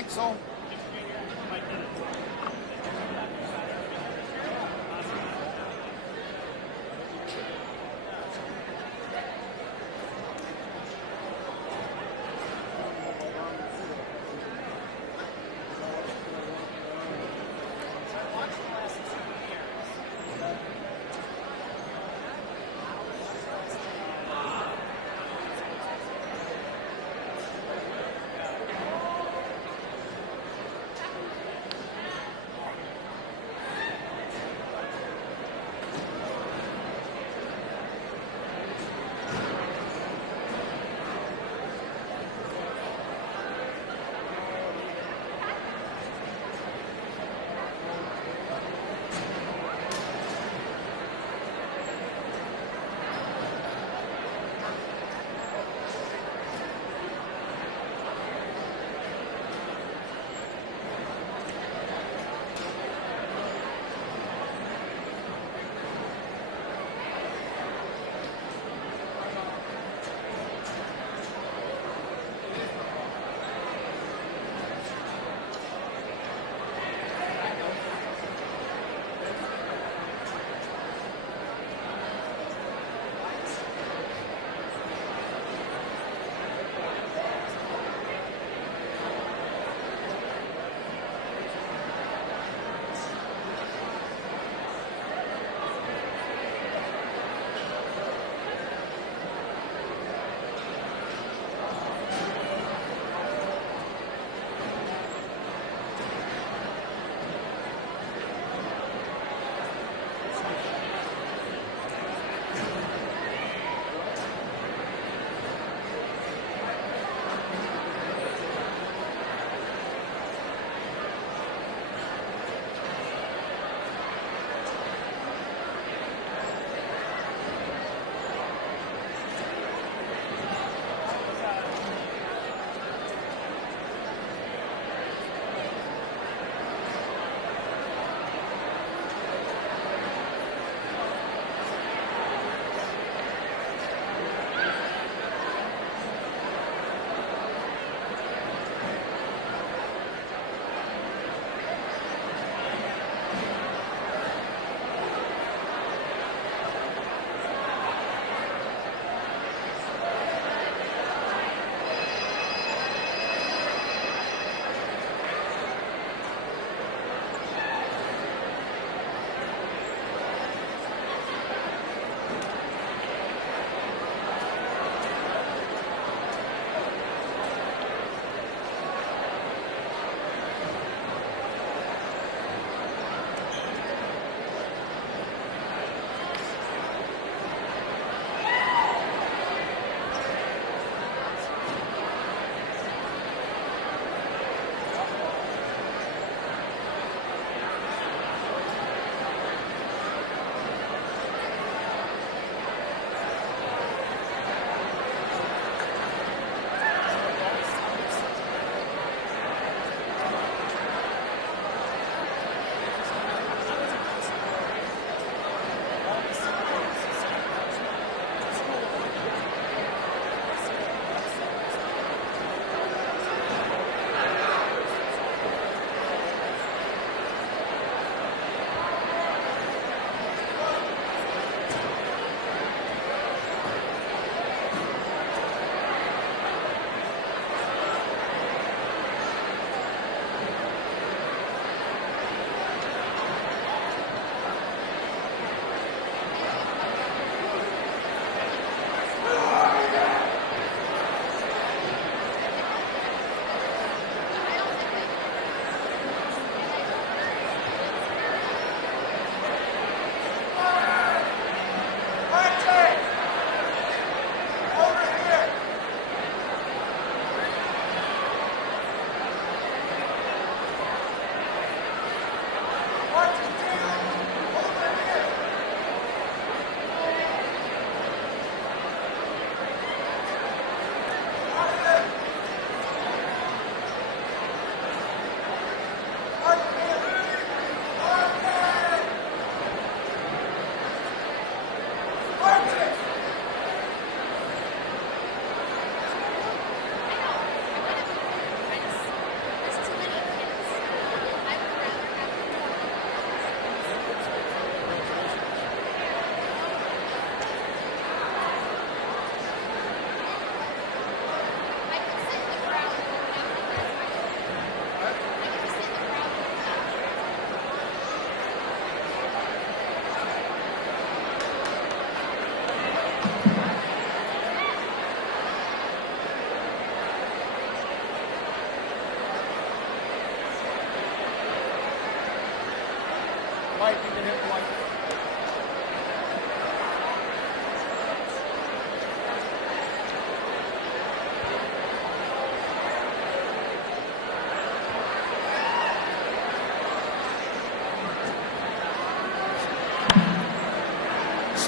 think so.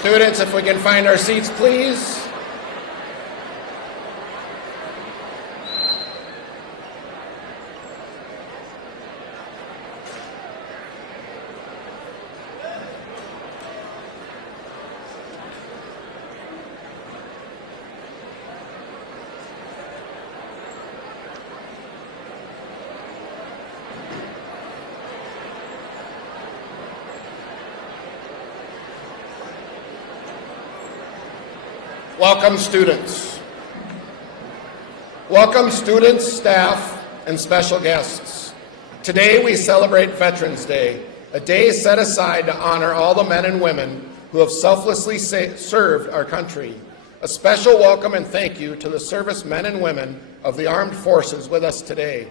Students, if we can find our seats, please. Welcome, students. Welcome, students, staff, and special guests. Today we celebrate Veterans Day, a day set aside to honor all the men and women who have selflessly served our country. A special welcome and thank you to the servicemen and women of the armed forces with us today.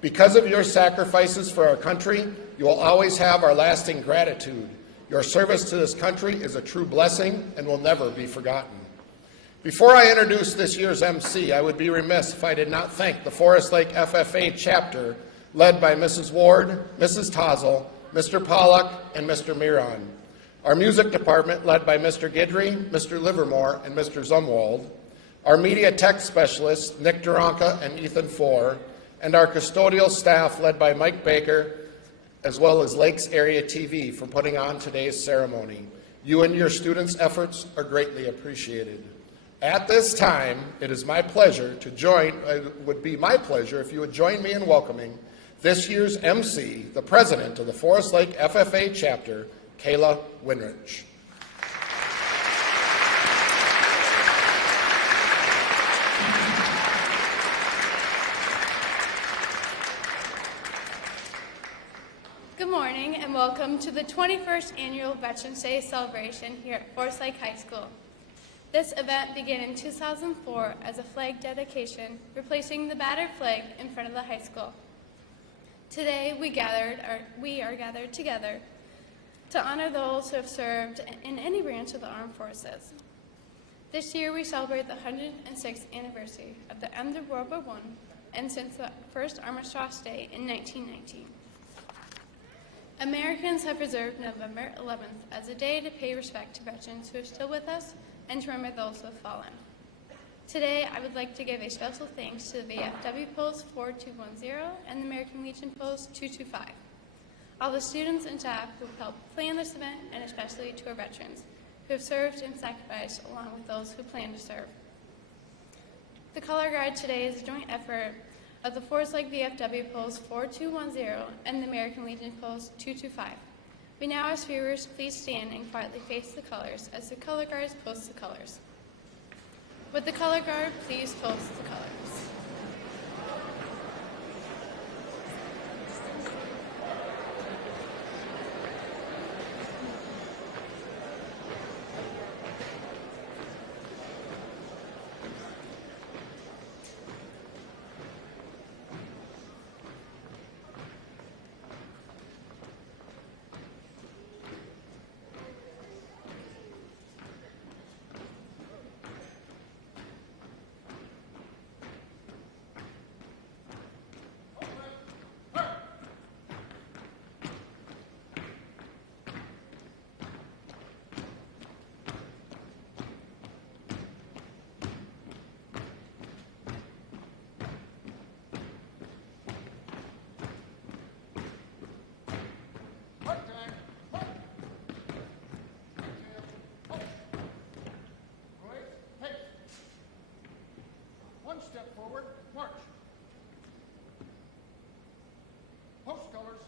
Because of your sacrifices for our country, you will always have our lasting gratitude. Your service to this country is a true blessing and will never be forgotten. Before I introduce this year's MC, I would be remiss if I did not thank the Forest Lake FFA chapter led by Mrs. Ward, Mrs. Tozel, Mr. Pollack, and Mr. Miron. Our music department led by Mr. Guidry, Mr. Livermore, and Mr. Zumwald. Our media tech specialists, Nick Duranka and Ethan Four, and our custodial staff led by Mike Baker, as well as Lakes Area TV for putting on today's ceremony. You and your students' efforts are greatly appreciated. At this time, it is my pleasure to it would be my pleasure if you would join me in welcoming this year's MC, the president of the Forest Lake FFA chapter, Kayla Winrich. Good morning and welcome to the 21st Annual Veterans Day celebration here at Forest Lake High School. This event began in 2004 as a flag dedication, replacing the battered flag in front of the high school. Today we are gathered together to honor those who have served in any branch of the armed forces. This year we celebrate the 106th anniversary of the end of World War I and since the first Armistice Day in 1919. Americans have preserved November 11th as a day to pay respect to veterans who are still with us and to remember those who have fallen. Today, I would like to give a special thanks to the VFW Post 4210 and the American Legion Post 225, all the students and staff who have helped plan this event, and especially to our veterans who have served and sacrificed along with those who plan to serve. The Color Guard today is a joint effort of the Forest Lake VFW Post 4210 and the American Legion Post 225. We now ask viewers, please stand and quietly face the colors as the color guards post the colors. Would the color guard please post the colors? Step forward, march. Post colors.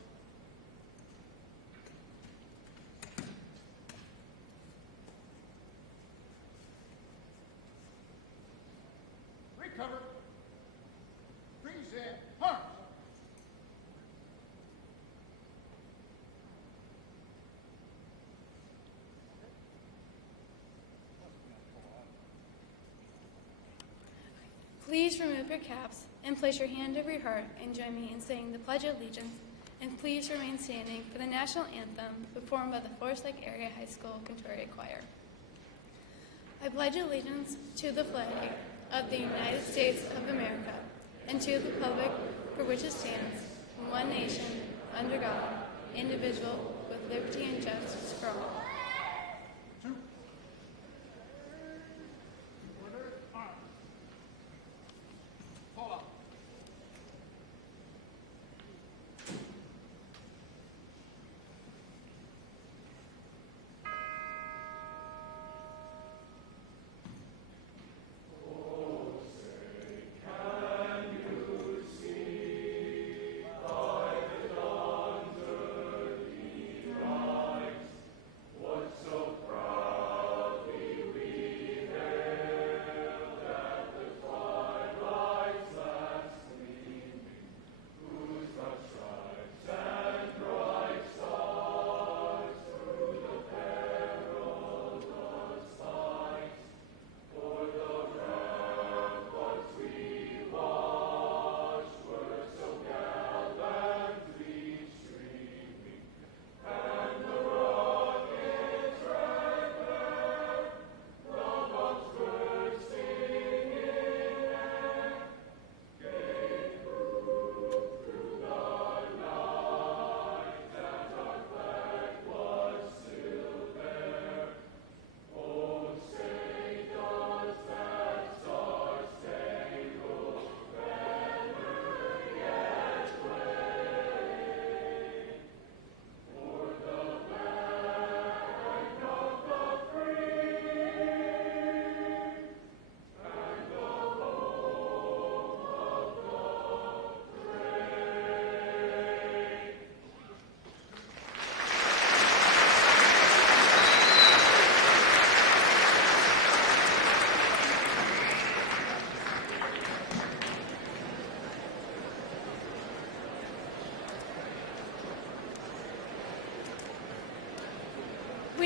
Recover. Present arms. Please remove your caps and place your hand over your heart and join me in saying the Pledge of Allegiance, and please remain standing for the national anthem performed by the Forest Lake Area High School Cantoria Choir. I pledge allegiance to the flag of the United States of America and to the republic for which it stands, one nation, under God, indivisible, with liberty and justice for all.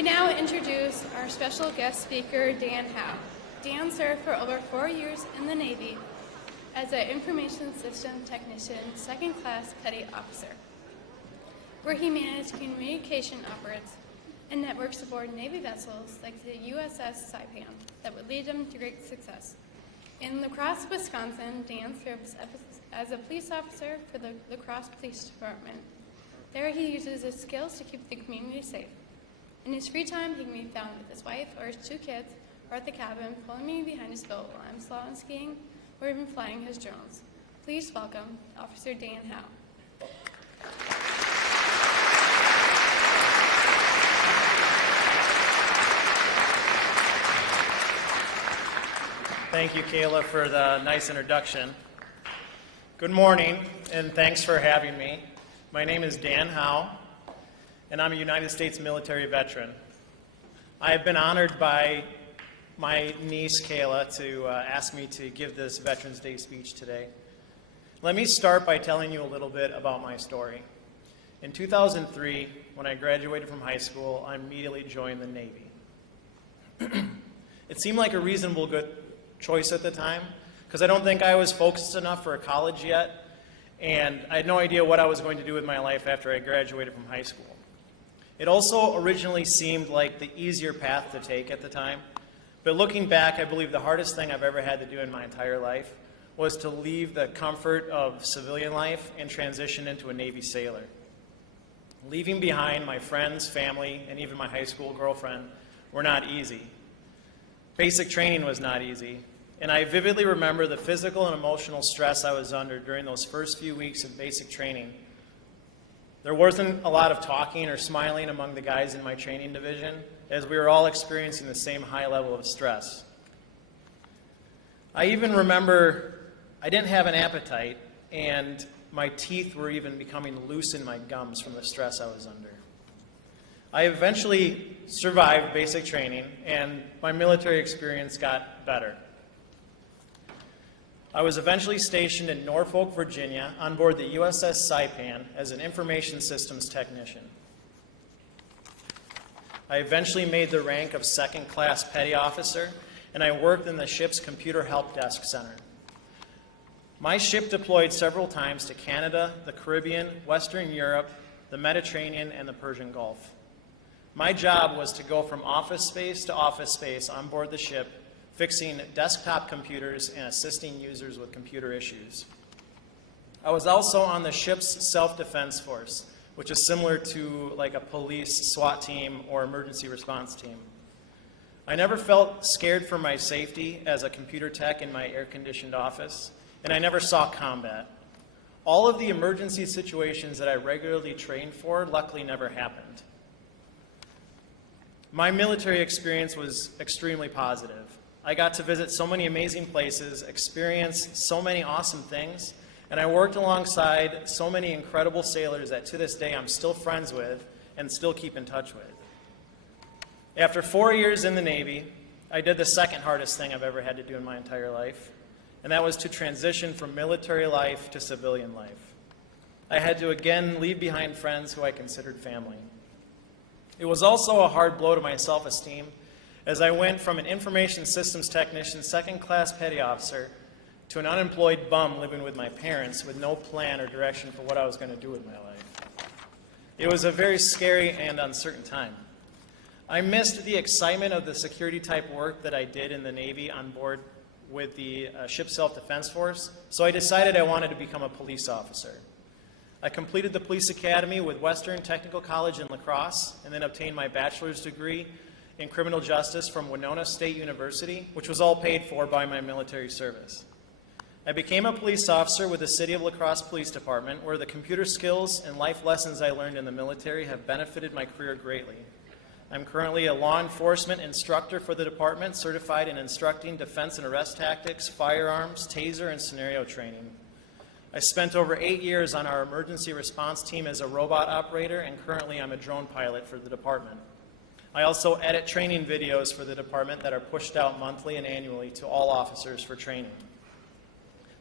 We now introduce our special guest speaker, Dan Howe. Dan served for over 4 years in the Navy as an information system technician, second class petty officer, where he managed communication operates and networks aboard Navy vessels like the USS Saipan that would lead him to great success. In La Crosse, Wisconsin, Dan serves as a police officer for the La Crosse Police Department. There he uses his skills to keep the community safe. In his free time, he can be found with his wife or his 2 kids, or at the cabin, pulling me behind his boat while I'm slawing skiing, or even flying his drones. Please welcome Officer Dan Howe. Thank you, Kayla, for the nice introduction. Good morning, and thanks for having me. My name is Dan Howe, and I'm a United States military veteran. I have been honored by my niece, Kayla, to ask me to give this Veterans Day speech today. Let me start by telling you a little bit about my story. In 2003, when I graduated from high school, I immediately joined the Navy. It seemed like a reasonable good choice at the time, because I don't think I was focused enough for college yet, and I had no idea what I was going to do with my life after I graduated from high school. It also originally seemed like the easier path to take at the time, but looking back, I believe the hardest thing I've ever had to do in my entire life was to leave the comfort of civilian life and transition into a Navy sailor. Leaving behind my friends, family, and even my high school girlfriend were not easy. Basic training was not easy, and I vividly remember the physical and emotional stress I was under during those first few weeks of basic training. There wasn't a lot of talking or smiling among the guys in my training division, as we were all experiencing the same high level of stress. I even remember I didn't have an appetite, and my teeth were even becoming loose in my gums from the stress I was under. I eventually survived basic training, and my military experience got better. I was eventually stationed in Norfolk, Virginia, on board the USS Saipan as an information systems technician. I eventually made the rank of second class petty officer, and I worked in the ship's computer help desk center. My ship deployed several times to Canada, the Caribbean, Western Europe, the Mediterranean, and the Persian Gulf. My job was to go from office space to office space on board the ship, fixing desktop computers and assisting users with computer issues. I was also on the ship's self-defense force, which is similar to like a police SWAT team or emergency response team. I never felt scared for my safety as a computer tech in my air-conditioned office, and I never saw combat. All of the emergency situations that I regularly trained for luckily never happened. My military experience was extremely positive. I got to visit so many amazing places, experience so many awesome things, and I worked alongside so many incredible sailors that to this day I'm still friends with and still keep in touch with. After 4 years in the Navy, I did the second hardest thing I've ever had to do in my entire life, and that was to transition from military life to civilian life. I had to again leave behind friends who I considered family. It was also a hard blow to my self-esteem, as I went from an information systems technician, second class petty officer, to an unemployed bum living with my parents with no plan or direction for what I was going to do with my life. It was a very scary and uncertain time. I missed the excitement of the security type work that I did in the Navy on board with the ship self-defense force, so I decided I wanted to become a police officer. I completed the police academy with Western Technical College in La Crosse, and then obtained my bachelor's degree in criminal justice from Winona State University, which was all paid for by my military service. I became a police officer with the City of La Crosse Police Department, where the computer skills and life lessons I learned in the military have benefited my career greatly. I'm currently a law enforcement instructor for the department, certified in instructing defense and arrest tactics, firearms, taser, and scenario training. I spent over 8 years on our emergency response team as a robot operator, and currently I'm a drone pilot for the department. I also edit training videos for the department that are pushed out monthly and annually to all officers for training.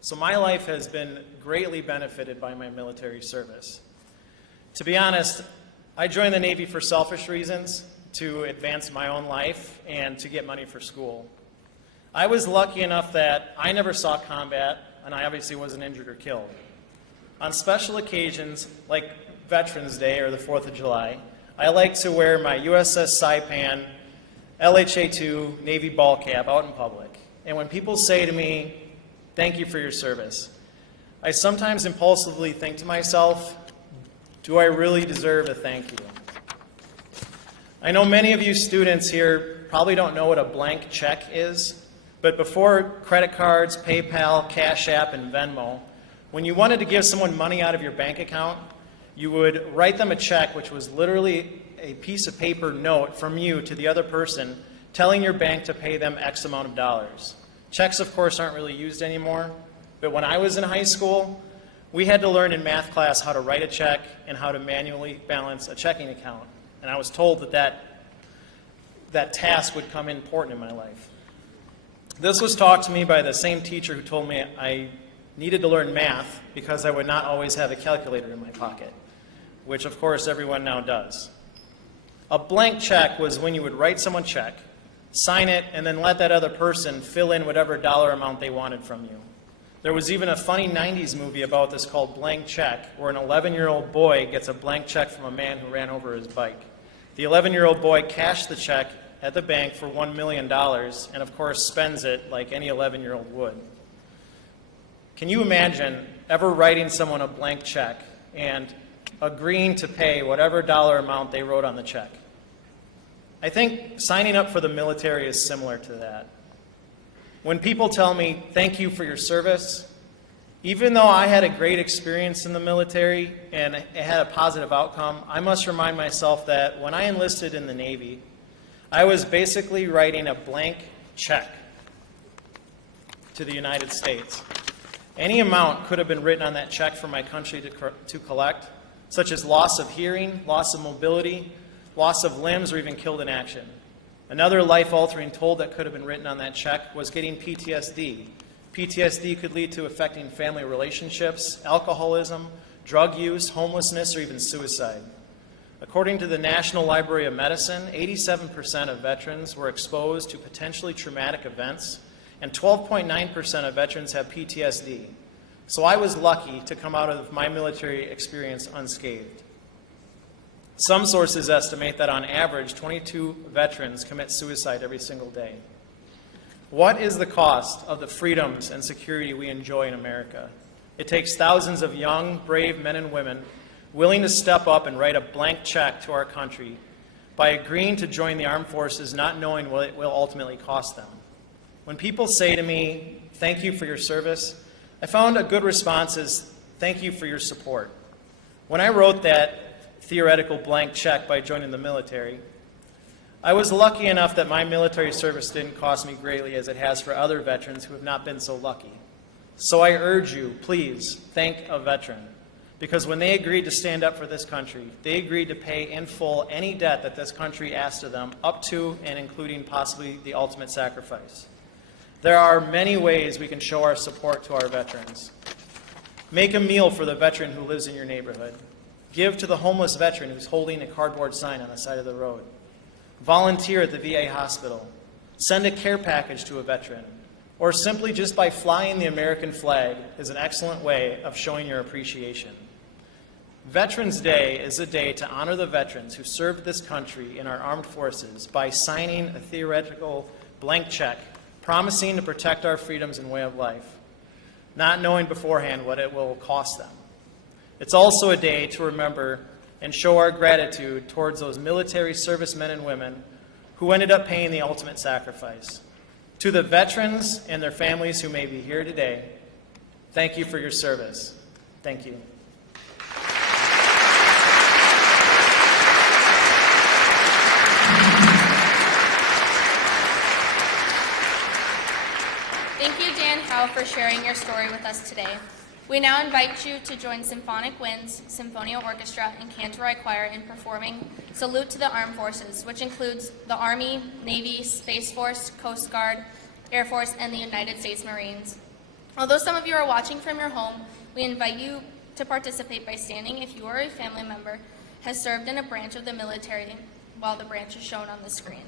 So my life has been greatly benefited by my military service. To be honest, I joined the Navy for selfish reasons, to advance my own life and to get money for school. I was lucky enough that I never saw combat, and I obviously wasn't injured or killed. On special occasions like Veterans Day or the 4th of July, I like to wear my USS Saipan LHA-2 Navy ball cap out in public. And when people say to me, "Thank you for your service," I sometimes impulsively think to myself, do I really deserve a thank you? I know many of you students here probably don't know what a blank check is, but before credit cards, PayPal, Cash App, and Venmo, when you wanted to give someone money out of your bank account, you would write them a check, which was literally a piece of paper note from you to the other person telling your bank to pay them X amount of dollars. Checks, of course, aren't really used anymore, but when I was in high school, we had to learn in math class how to write a check and how to manually balance a checking account. And I was told that task would come important in my life. This was taught to me by the same teacher who told me I needed to learn math because I would not always have a calculator in my pocket, which of course everyone now does. A blank check was when you would write someone a check, sign it, and then let that other person fill in whatever dollar amount they wanted from you. There was even a funny 90s movie about this called Blank Check, where an 11-year-old boy gets a blank check from a man who ran over his bike. The 11-year-old boy cashed the check at the bank for $1 million and of course spends it like any 11-year-old would. Can you imagine ever writing someone a blank check and agreeing to pay whatever dollar amount they wrote on the check? I think signing up for the military is similar to that. When people tell me, "Thank you for your service," even though I had a great experience in the military and it had a positive outcome, I must remind myself that when I enlisted in the Navy, I was basically writing a blank check to the United States. Any amount could have been written on that check for my country to collect, such as loss of hearing, loss of mobility, loss of limbs, or even killed in action. Another life-altering toll that could have been written on that check was getting PTSD. PTSD could lead to affecting family relationships, alcoholism, drug use, homelessness, or even suicide. According to the National Library of Medicine, 87% of veterans were exposed to potentially traumatic events, and 12.9% of veterans have PTSD. So I was lucky to come out of my military experience unscathed. Some sources estimate that on average, 22 veterans commit suicide every single day. What is the cost of the freedoms and security we enjoy in America? It takes thousands of young, brave men and women willing to step up and write a blank check to our country by agreeing to join the armed forces, not knowing what it will ultimately cost them. When people say to me, "Thank you for your service," I found a good response is, "Thank you for your support." When I wrote that theoretical blank check by joining the military, I was lucky enough that my military service didn't cost me greatly as it has for other veterans who have not been so lucky. So I urge you, please thank a veteran, because when they agreed to stand up for this country, they agreed to pay in full any debt that this country asked of them, up to and including possibly the ultimate sacrifice. There are many ways we can show our support to our veterans. Make a meal for the veteran who lives in your neighborhood. Give to the homeless veteran who's holding a cardboard sign on the side of the road. Volunteer at the VA hospital. Send a care package to a veteran. Or simply just by flying the American flag is an excellent way of showing your appreciation. Veterans Day is a day to honor the veterans who served this country in our armed forces by signing a theoretical blank check promising to protect our freedoms and way of life, not knowing beforehand what it will cost them. It's also a day to remember and show our gratitude towards those military servicemen and women who ended up paying the ultimate sacrifice. To the veterans and their families who may be here today, thank you for your service. Thank you. Thank you, Dan Howe, for sharing your story with us today. We now invite you to join Symphonic Winds, Symphonia Orchestra, and Cantorai Choir in performing Salute to the Armed Forces, which includes the Army, Navy, Space Force, Coast Guard, Air Force, and the United States Marines. Although some of you are watching from your home, we invite you to participate by standing if you or a family member has served in a branch of the military. while the branch is shown on the screen.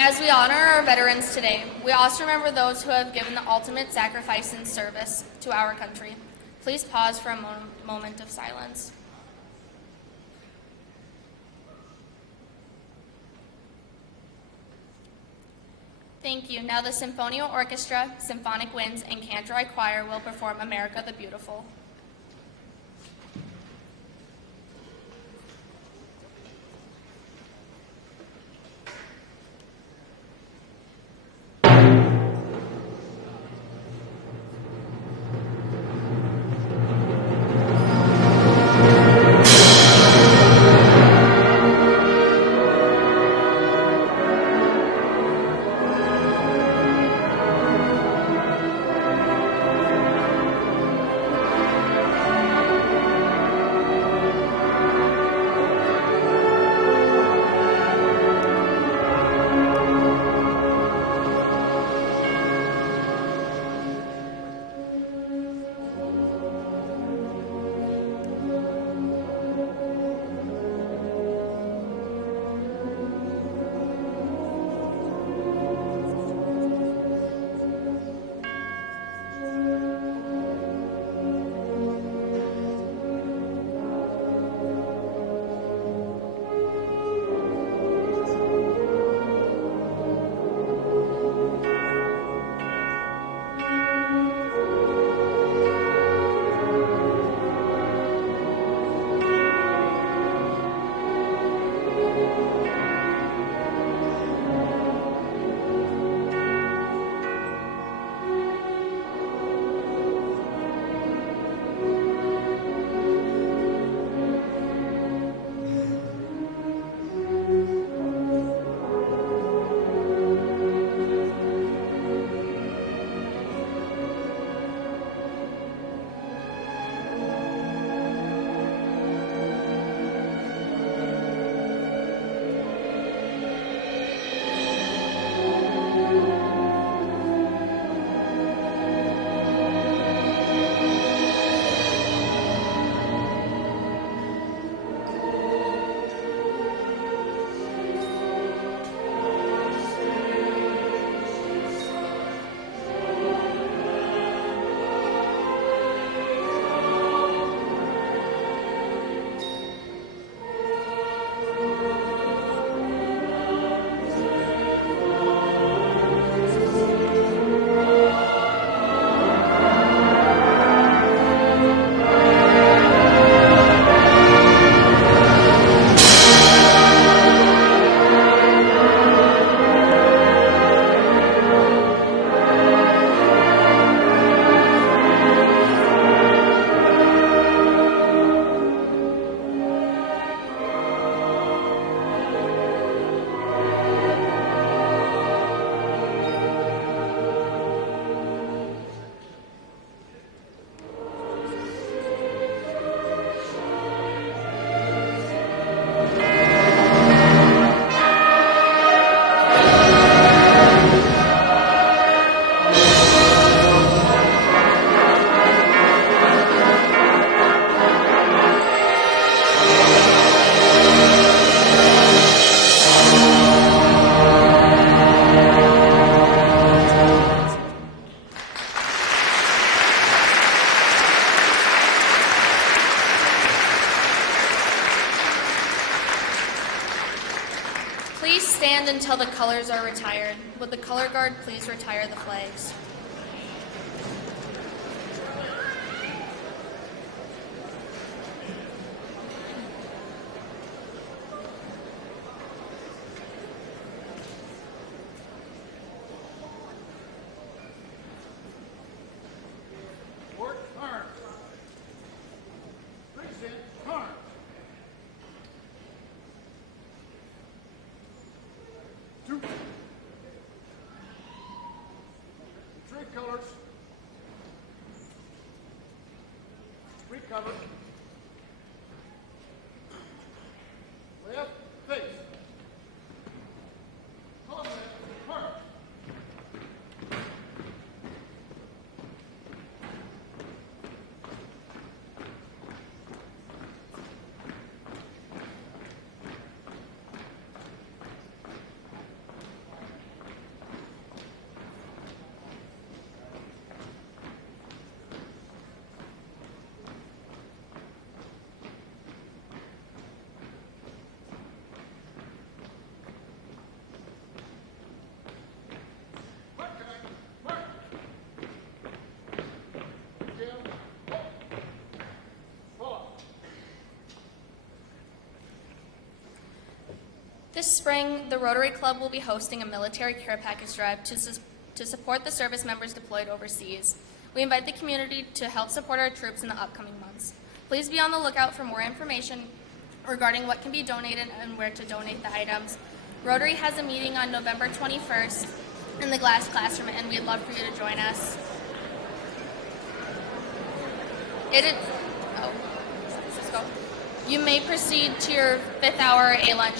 As we honor our veterans today, we also remember those who have given the ultimate sacrifice in service to our country. Please pause for a moment of silence. Thank you. Now the Symphonial Orchestra, Symphonic Winds, and Cantor Choir will perform America the Beautiful. Please stand until the colors are retired. Would the color guard please retire the flags? Work arms. Present arms. Two. Three colors. Recover. Left face. Combat arms. This spring, the Rotary Club will be hosting a military care package drive to support the service members deployed overseas. We invite the community to help support our troops in the upcoming months. Please be on the lookout for more information regarding what can be donated and where to donate the items. Rotary has a meeting on November 21st in the Glass Classroom, and we'd love for you to join us. Let's go. You may proceed to your 5th hour A lunch.